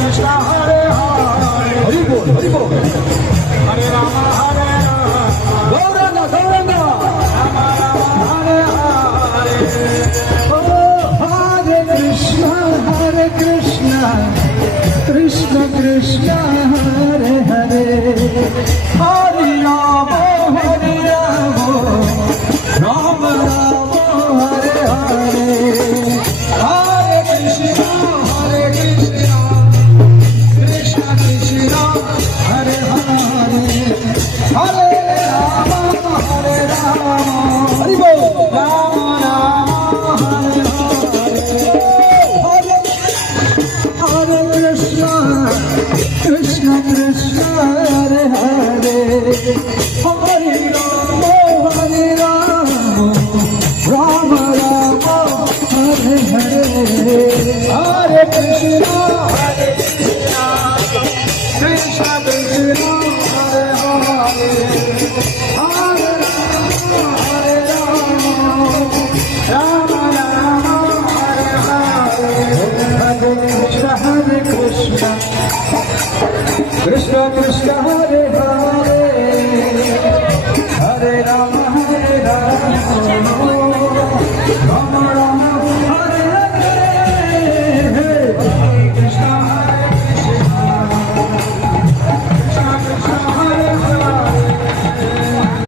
Krishna Hare Hare Hari Bol Hare Rama Gauranga Gauranga Rama Rama Hare Hare Hare Krishna Krishna Krishna Hare Hare Hare Rama Rama Rama Hare Hare Hare Krishna Krishna Krishna Hare Hare Hare Rama Hari Bol Rama Rama Hare Hare Hare Krishna Krishna Krishna Hare Hare Hare Rama Rama Rama Hare Hare Hare Krishna Krishna Krishna Hare Hare Hare Rama Rama Hare Hare Hare Krishna Krishna Krishna Hare Hare